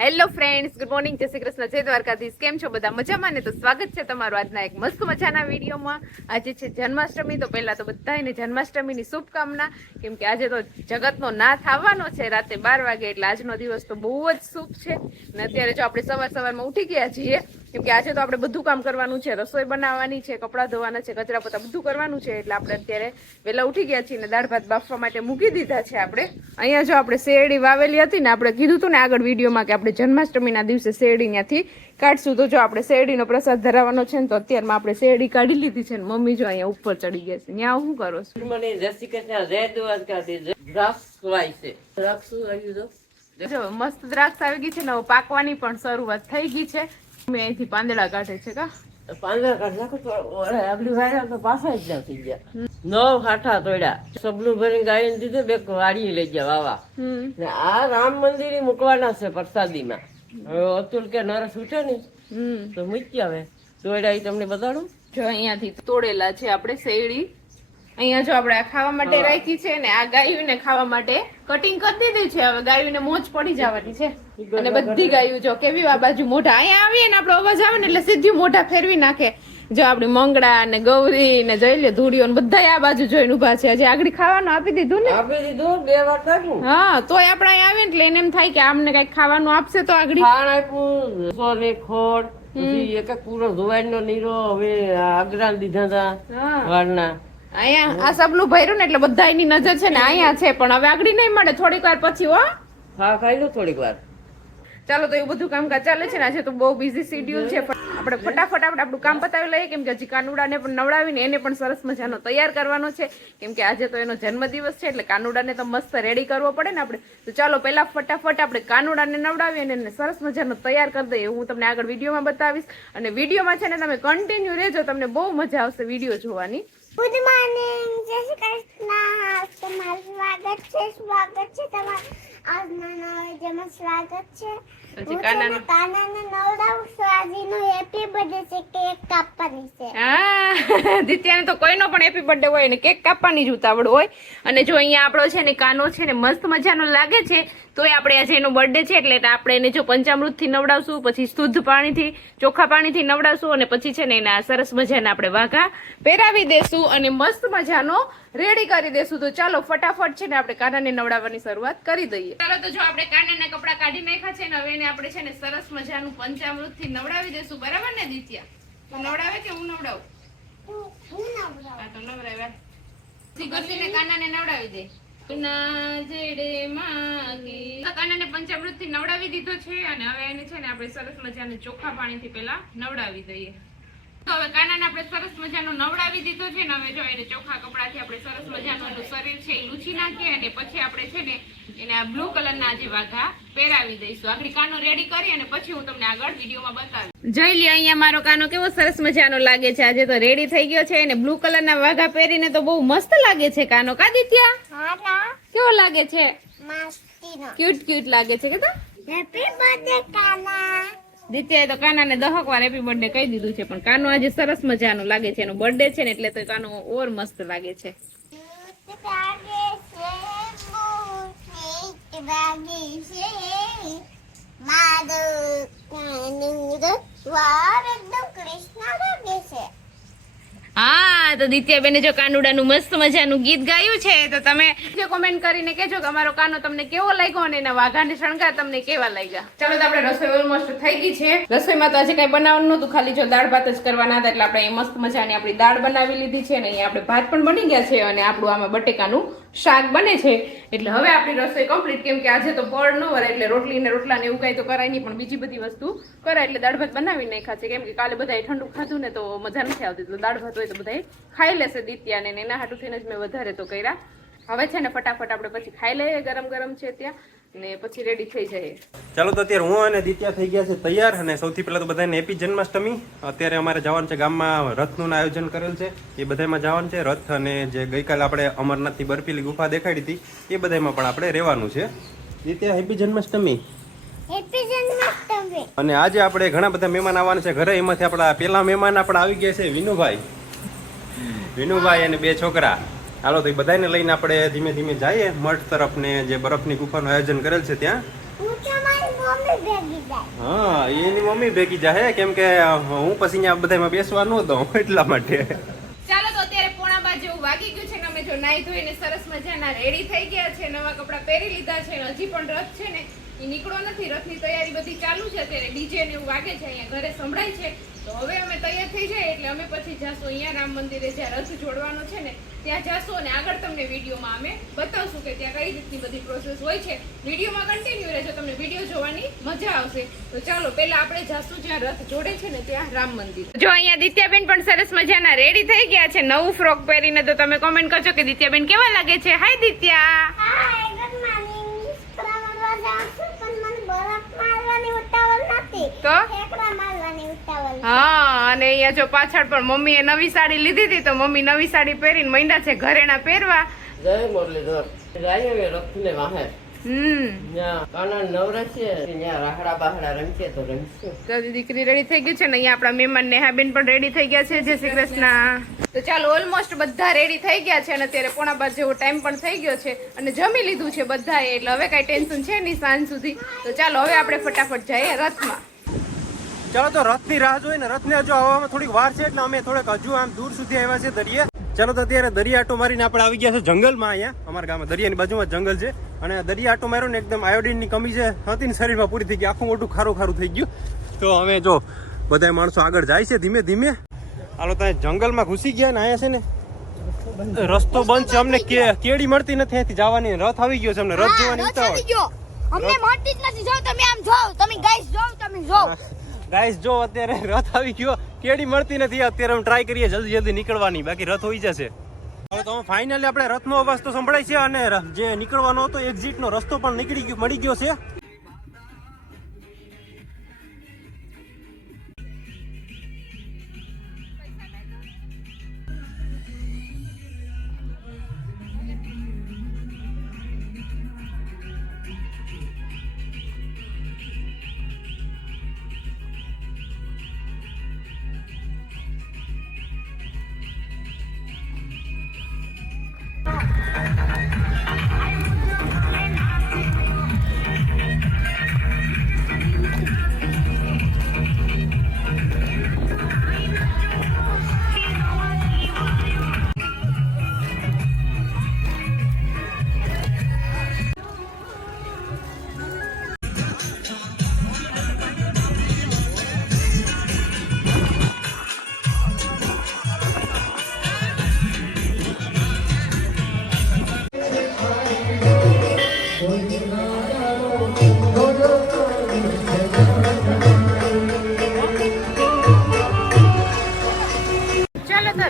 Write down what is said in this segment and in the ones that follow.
Hello friends, good morning, જય શ્રી કૃષ્ણ, જય દ્વારકાધીશ. કેમ છો બધા? મજામાં ને? તો સ્વાગત છે તમારું આજના એક મસ્ત મજાના વિડીયોમાં. આજે છે જન્માષ્ટમી. તો પહેલા તો બધાને જન્માષ્ટમીની શુભકામના, કેમ કે આજે તો જગતનો નાથ આવવાનો છે રાતે 12 વાગે, એટલે આજનો દિવસ તો બહુ જ શુભ છે. અને અત્યારે જો આપણે સવારમાં ઉઠી ગયા છીએ, કેમ કે આજે તો આપણે બધું કામ કરવાનું છે, રસોઈ બનાવવાની છે, કપડાં ધોવાના છે, કચરા પોતા બધું કરવાનું છે. એટલે આપણે અત્યારે વહેલા ઉઠી ગયા છીએ ને દાળ ભાત બાફવા માટે મૂકી દીધા છે. આપણે અહીંયા જો આપણે શેરડી વાવેલી હતી ને, આપણે કીધું હતું ને આગળ વિડીયોમાં કે આપણે જન્માષ્ટમીના દિવસે શેરડી ત્યાંથી કાઢશું. તો જો આપણે શેરડીનો પ્રસાદ ધરાવવાનો છે ને, તો અત્યારમાં આપણે શેરડી કાઢી લીધી છે ને મમ્મી જો અહીંયા ઉપર ચડી ગયા છે. ત્યાં શું કરો છો? મને રસિકા જય દ્વારકાથી દ્રાક્ષ વાય છે. દ્રાક્ષ આવી દો જો મસ્ત દ્રાક્ષ આવી ગઈ છે ને, હવે પાકવાની પણ શરૂઆત થઈ ગઈ છે. મેં અહીંથી પાંદડા કાઢે છે કા પાંદડા કાઢ નાખો તો આગલી વાળા તો પાછા જ ના થઈ ગયા. 9 હાઠા તોડ્યા, સબલું ભરીને ગાયને દીધું, બે વાડી લઈ ગયા વાવા. ને આ રામ મંદિર મૂકવાના છે પ્રસાદીમાં. હવે અતુલ કે નરસ ઉઠે ને તો મૂકી આવે તોડ્યા. એ તમને બતાડું. જો અહીંયાથી તોડેલા છે આપણે શેરડી. અહીંયા જો આપણે આ ખાવા માટે રાખી છે ને, આ ગાયોને ખાવા માટે કટિંગ કરી દીધી છે. હવે ગાયોને મોજ પડી જવાની છે. અને બધી ગાયો જો કેવી આ બાજુ મોઢા અહીંયા આવીએ ને આપણો અવાજ આવે ને એટલે સીધી મોઢા ફેરવી નાખે. જો આપણે મંગળા ને ગૌરી ને જઈ લે ધૂળીઓ ને બધા આ બાજુ જોઈને ઉભા છે. હજી આગળ ખાવાનું આપી દીધું ને, આપી દીધું 2 વાર કાઢું. હા, તોય આપણે અહીંયા આવીએ એટલે એને એમ થાય કે આમને કઈક ખાવાનું આપશે તો આગળ ખાણ આપ્યું, સોને ખોડ, પછી એક પૂરો ધોવાઈનો નીરો હવે આગળ દીધા હતા વાળના. અહીંયા આ સબલું ભર્યું ને એટલે બધા એની નજર છે ને અહીંયા છે, પણ હવે આગળ નહીં મળે થોડીક વાર પછી. હો હા, ખાઈ લો થોડીક વાર. ચાલો, તો એવું બધું કામકાજ ચાલે છે ને. આજે તો બહુ બિઝી શેડ્યુલ છે, પણ આપણે ફટાફટ આપણું કામ પતાવી લઈએ, કેમ કે હજી કાનુડાને પણ નવડાવીને એને પણ સરસ મજાનો તૈયાર કરવાનો છે, કેમ કે આજે તો એનો જન્મદિવસ છે. એટલે કાનુડાને તો મસ્ત રેડી કરવો પડે ને આપણે. તો ચાલો પહેલા ફટાફટ આપણે કાનુડાને નવડાવીએ અને એને સરસ મજાનો તૈયાર કરી દઈએ. હું તમને આગળ વિડીયોમાં બતાવીશ, અને વિડીયોમાં છે ને તમે કન્ટિન્યુ રહેજો, તમને બહુ મજા આવશે વિડીયો જોવાની. ગુડ મોર્નિંગ, જય શ્રી કૃષ્ણ. તમારું સ્વાગત છે તમારું આજના નવા વિડીયોમાં સ્વાગત છે. કાનાને નવડાવું છું. આજનો હેપી બર્થડે છે, કેક કાપવાની છે. હા, દિત્યાને તો કોઈનો પણ હેપી બર્થડે હોય ને કેક કાપવાની જ ઉતાવળ હોય. અને જો અહીંયા આપણો છે ને કાનો છે ને મસ્ત મજાનો લાગે છે, તોય આપણે આજે એનો બર્થડે છે એટલે આપણે એને જો પંચામૃતથી નવડાવશું, પછી શુદ્ધ પાણીથી ચોખ્ખા પાણીથી નવડાવશું, અને પછી છે ને એના સરસ મજાના આપણે વાઘા પહેરાવી દેશું અને મસ્ત મજાનો રેડી કરી દેશું. તો ચાલો ફટાફટ છે ને આપણે કાનાને નવડાવવાની શરૂઆત કરી દઈએ. ચાલો, તો જો આપણે કાનાના કપડા કાઢી નાખ્યા છે ને, હવે એને આપણે છે ને સરસ મજાનું પંચામૃતથી નવડાવી દેશું. બરાબર ને દિત્યા? તું નવડાવે કે હું નવડાવું? હા, તો નવડાવ્યા. ઘસીને કાનાને નવડાવી દે. કાનાને પંચામૃતથી નવડાવી દીધો છે, અને હવે એને છે ને આપણે સરસ મજાને ચોખ્ખા પાણીથી પેલા નવડાવી દઈએ. તો હવે કાનાને આપણે સરસ મજાનો નવડાવી દીધો છે ને, હવે જો એને ચોખ્ખા કપડાથી આપણે સરસ મજાનું શરીર છે એ લૂછી નાખીએ, અને પછી આપણે છે ને એને આ બ્લુ કલરના જે વાઘા પહેરાવી દઈશું. આગળ કાનો રેડી કરી અને પછી હું તમને આગળ વિડીયોમાં બતાવીશ. જોઈ લે અહીંયા મારો કાનો કેવો સરસ મજાનો લાગે છે. આજે તો રેડી થઈ ગયો છે, અને બ્લુ કલરના વાઘા પહેરીને તો બહુ મસ્ત લાગે છે કાનો. કા દિત્યા? કેવો લાગે છે? ક્યુટ ક્યુટ લાગે છે કે? તો હેપી બર્થડે કાના. દિત્યાએ તો કાનાને 10 વાર હેપી બર્થડે કહી દીધું છે, પણ કાનો આજે સરસ મજાનો લાગે છે. એનો બર્થડે છે ને એટલે તો કાનો ઓર મસ્ત લાગે છે. હા, તો દિત્યા બેને જો કાનુડાનું મસ્ત મજાનું ગીત ગાયું છે. તો તમે જે કોમેન્ટ કરીને કહેજો કે અમારો કાનો તમને કેવો લાગ્યો અને એના વાઘાને શણગાર તમને કેવા લાગ્યા. ચાલો, તો આપણે રસોઈ ઓલમોસ્ટ થઈ ગઈ છે. રસોઈમાં તો આજે કઈ બનાવવાનું નહોતું, ખાલી જો દાળ ભાત જ કરવાના હતા, એટલે આપણે મસ્ત મજાની આપણી દાળ બનાવી લીધી છે, અને અહીંયા આપણે ભાત પણ બની ગયા છે, અને આપણું આમાં બટેકાનું શાક બને છે. એટલે હવે આપણી રસોઈ કમ્પ્લીટ, કેમ કે આજે તો પડ ન વરાય એટલે રોટલી ને રોટલા ને એવું કઈ તો કરાય નહીં, પણ બીજી બધી વસ્તુ કરાય. એટલે દાળ ભાત બનાવી નાખ્યા છે, કેમ કે કાલે બધાએ ઠંડુ ખાધું ને તો મજા નથી આવતી. તો દાળ ભાત હોય તો બધાએ ખાઈ લેશે દિત્યા ને, એના હાટુ થઈને જ મેં વધારે તો કર્યા. હવે છે ને ફટાફટ આપણે પછી ખાઈ લઈએ, ગરમ ગરમ છે ત્યાં, ને પછી રેડી થઈ જાય. ચાલો, તો અત્યારે હું અને દિત્યા થઈ ગયા છે તૈયાર. અને સૌથી પહેલા તો બધાને હેપી જન્માષ્ટમી. અત્યારે અમારે જવાનું છે ગામમાં, રથનું આયોજન કરેલ છે, એ બધામાં જવાનું છે. રથ અને જે ગઈકાલે આપણે અમરનાથની બર્ફીલી ગુફા દેખાડી હતી એ બધામાં પણ આપણે રહેવાનું છે. દિત્યા, હેપી જન્માષ્ટમી. હેપી જન્માષ્ટમી. અને આજે આપણે ઘણા બધા મહેમાન આવવાના છે ઘરે. એમાંથી આપણા પહેલા મહેમાન આપણા આવી ગયા છે વિનુભાઈ અને 2 છોકરા. હાલો, તો એ બધાને લઈને આપણે ધીમે ધીમે જઈએ મઠ તરફ, ને જે બરફની ગુફાનું આયોજન કરેલ છે ત્યાં. હું તમારી મમ્મી ભેગી જાય. હા એની મમ્મી ભેગી જાય કેમ કે હું પછી અહીંયા બધામાં બેસવા નહોતો એટલા માટે. ચાલો તો અત્યારે પોણા બાર જેવું વાગી ગયું છે ને અમે જો નાઈ ધોઈને સરસ મજાના રેડી થઈ ગયા છે, નવા કપડાં પહેરી લીધા છે. હજી પણ રથ છે ને એ નીકળો નથી, રથની તૈયારી બધી ચાલુ છે. અત્યારે ડીજે ને એવું વાગે છે, અહીંયા ઘરે સંભળાય છે. તો હવે અમે તૈયાર થઈ જાય એટલે અમે પછી જાશું અહીંયા રામ મંદિરે જ્યાં રથ જોડવાનો છે ને ત્યાં જાશું અને આગળ તમને વિડીયોમાં અમે બતાવશું કે ત્યાં કઈ રીતની બધી પ્રોસેસ હોય છે. વિડીયોમાં કન્ટિન્યુ રહેજો, તમને વિડીયો જોવાની મજા આવશે. તો ચાલો પહેલા આપણે જાશું જ્યાં રથ જોડે છે ને ત્યાં રામ મંદિર. જો અહીંયા દિત્યાબેન પણ સરસ મજાના રેડી થઈ ગયા છે નવું ફ્રોક પહેરીને. તો તમે કોમેન્ટ કરજો કે દિત્યાબેન કેવા લાગે છે. હાય દિત્યા. હાય, ગુડ મોર્નિંગ. સ્કૂલમાં જાઉં છું પણ મને બરફ મારવાની ઉતાવળ નથી. તો ઠેકડા મારવાની ઉતાવળ છે. હા, અને અહીંયા જો પાછળ પણ મમ્મીએ નવી સાડી લીધી હતી તો મમ્મી નવી સાડી પહેરીને માંડ્યા છે ઘરેણા પહેરવા. જય મુરલીધર. જાય હવે રથને વાહે. ત્યાં કાના નવરાશ છે, ત્યાં રાહડા બાહડા રમશે તો રમશું. તો દીકરી રેડી થઈ ગઈ છે ને અહીંયા આપણા મહેમાન નેહાબેન પણ રેડી થઈ ગયા છે. જય શ્રી કૃષ્ણ. તો ચાલો ઓલમોસ્ટ બધા રેડી થઈ ગયા છે અને અત્યારે પોણા બાર જેવો ટાઈમ પણ થઈ ગયો છે અને જમી લીધું છે બધાએ એટલે હવે કઈ ટેન્શન છે નહીં સાંજ સુધી. તો ચાલો હવે આપણે ફટાફટ જઈએ રથમાં. ચાલો તો રથની રાહ જોઈને રથને હજુ આવવામાં થોડીક વાર છે એટલે અમે થોડેક હજુ આમ દૂર સુધી આવ્યા છે દરિયે. ચાલો તો અત્યારે દરિયા આટો મારીને આપણે આવી ગયા છે જંગલમાં. અહીંયા અમારા ગામમાં દરિયાની બાજુમાં જંગલ છે અને દરિયા આટો માર્યો ને એકદમ આયોડિનની કમી છે હતી ને શરીરમાં પૂરી થઈ ગઈ, આખું મોટું ખારું ખારું થઈ ગયું. તો અમે જો બધા માણસો આગળ જાય છે ધીમે ધીમે. હાલો તો જંગલમાં ઘૂસી ગયા ને અહીંયા છે ને રસ્તો બંધ છે, અમને કેડી મળતી નથી અહીંથી જવાની. રથ આવી ગયો છે, અમને રથ જોવાની ઉતાવળ. અમને મળતી જ નથી. જો તમે આમ જો, તમે ગાઈસ જો, તમે જો. ગાઈસ જો અત્યારે રથ આવી ગયો, કેડી મળતી નથી. અત્યારે અમે ટ્રાય કરીએ જલ્દી જલ્દી નીકળવાની, બાકી રથ હોઈ જશે. હવે તો ફાઇનલી આપણે રથનો અવાજ તો સંભળાય છે અને જે નીકળવાનો હતો એક્ઝિટનો રસ્તો પણ મળી ગયો છે.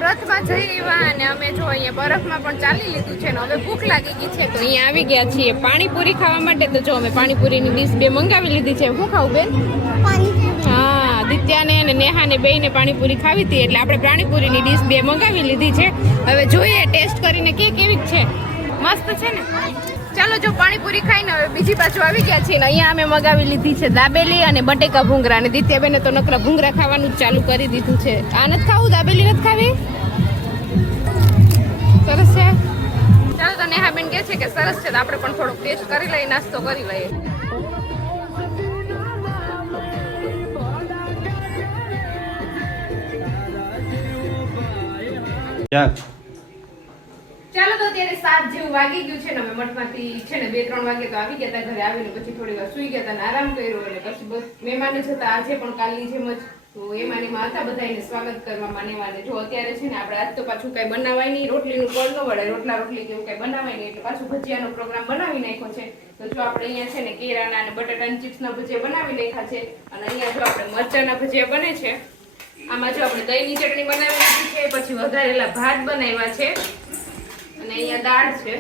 રથમાં જઈ આવ્યા અને અમે જો અહીંયા બરફમાં પણ ચાલી લીધું છે ને હવે ભૂખ લાગી ગઈ છે તો અહીંયા આવી ગયા છીએ પાણીપુરી ખાવા માટે. તો જો અમે પાણીપુરીની ડીશ 2 મંગાવી લીધી છે. શું ખાવું બેન? હા, દિત્યાને અને નેહાને બેયને પાણીપુરી ખાવી હતી એટલે આપણે પાણીપુરીની ડીશ 2 મંગાવી લીધી છે. હવે જોઈએ ટેસ્ટ કરીને કે કેવી છે. મસ્ત છે ને? ચાલો જો પાણીપુરી ખાઈને હવે બીજી બાજુ આવી ગયા છીએ ને અહીંયા અમે મગાવી લીધી છે દાબેલી અને બટેકા ભૂંગરા. અને દિત્યાબેને તો નકરા ભૂંગરા ખાવાનું જ ચાલુ કરી દીધું છે. આ નથી ખાવું? દાબેલી નથી ખાવી? સરસ છે. ચાલો તો નેહાબેન કહે છે કે સરસ છે તો આપણે પણ થોડોક ટેસ્ટ કરી લઈએ, નાસ્તો કરી લઈએ. ચાલો તો અત્યારે 7 જેવું વાગી ગયું છે ને અમે મઠમાંથી છે ને 2-3 વાગે તો આવી ગયા હતા ઘરે. આવીને પછી થોડી વાર સુઈ ગયા હતા અને આરામ કર્યો અને પછી બસ મહેમાન જ હતા આજે પણ કાલની જેમ જ. તો એમાં હતા બધા એને સ્વાગત કરવા માનેવાને. જો અત્યારે છે ને આપણે આજ તો પાછું કઈ બનાવાય નહીં, રોટલીનું પડ ન વળે, રોટલા રોટલી કેવું કઈ બનાવાય નહીં એટલે પાછું ભજીયાનો પ્રોગ્રામ બનાવી નાખ્યો છે. તો જો આપણે અહીંયા છે ને કેળાના અને બટાટાની ચિપ્સના ભજીયા બનાવી નાખ્યા છે અને અહીંયા જો આપણે મરચાના ભજીયા બને છે. આમાં જો આપણે દહીંની ચટણી બનાવી નાખી છે, પછી વઘારેલા ભાત બનાવ્યા છે અને અહીંયા દાળ છે.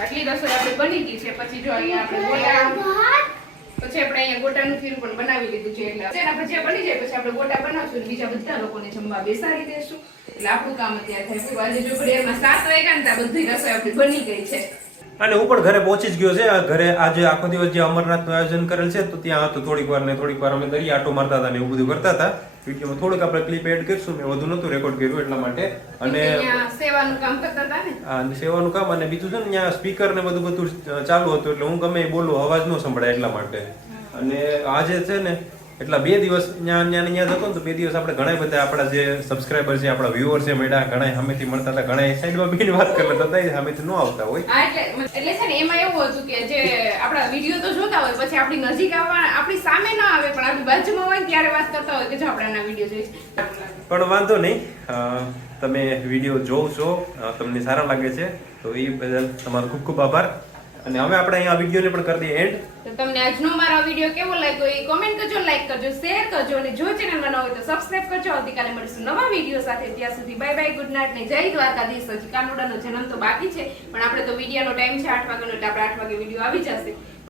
આટલી રસોઈ આપણે બની ગઈ છે. પછી જો અહીંયા આપણે પછી આપણે અહીંયા ગોટાનું ખીરું પણ બનાવી લીધું છે એટલે તેના ભજીયા બની જાય પછી આપણે ગોટા બનાવશું અને બીજા બધા લોકોને જમવા બેસાડી દેશું એટલે આપણું કામ અત્યારે થાય. આજે જો ઘડિયાળમાં 7 વાગ્યા ને ત્યાં બધી રસોઈ આપણી બની ગઈ છે. અને હું પણ ઘરે પહોંચી જ ગયો છે. આ ઘરે આજે આખો દિવસ જે અમરનાથનું આયોજન કરેલ છે તો ત્યાં હતું. થોડીક વાર અમે દરિયા આટો મારતા હતા ને એવું બધું કરતા હતા. વિડીયોમાં થોડુંક આપણે ક્લિપ એડ કરીશું. મેં વધુ નહોતું રેકોર્ડ કર્યું એટલા માટે. અને અહીંયા સેવાનું કામ કરતા હતા ને. અને સેવાનું કામ અને બીજું છે ને ત્યાં સ્પીકર ને બધું ચાલુ હતું એટલે હું ગમે એ બોલું અવાજ ન સંભળાય એટલા માટે. અને આજે છે ને એટલા 2 દિવસ ત્યાં જતો ને તો 2 દિવસ આપણે ઘણા બધા આપણા જે સબસ્ક્રાઈબર છે આપણા વ્યુઅર છે મળ્યા. ઘણા સામેથી મળતા હતા, ઘણા સાઈડમાં બેન વાત કરતા હતા, સામેથી ન આવતા હોય. હા એટલે છે ને એમાં એવું હતું કે જે આપણા વિડીયો તો જોતા હોય પછી આપણી નજીક આવવા આપણી સામે ના આવે પણ આપણી બાજુમાં હોય ને ત્યારે વાત કરતા હોય કે જો આપણે આના વિડીયો જોઈશ. પણ વાંધો નહીં, તમે વિડીયો જોવ છો, તમને સારા લાગે છે તો એ બદલ તમારો ખૂબ ખૂબ આભાર. અને હવે આપણે અહીંયા વિડીયોને પણ કરી દઈએ એન્ડ. તો તમને આજનો મારો વિડીયો કેવો લાગ્યો એ કોમેન્ટ કરજો, લાઈક કરજો, શેર કરજો અને જો ચેનલમાં ન હોય તો સબસ્ક્રાઇબ કરજો. આવતીકાલે મળીશું નવા વિડીયો સાથે. ત્યાં સુધી બાય બાય, ગુડ નાઇટ ને જય દ્વારકાધીશ. હજી કાનુડાનો જન્મ તો બાકી છે પણ આપણે તો વિડીયોનો ટાઈમ છે 8 વાગ્યાનો એટલે આપણે 8 વાગે વિડીયો આવી જશે.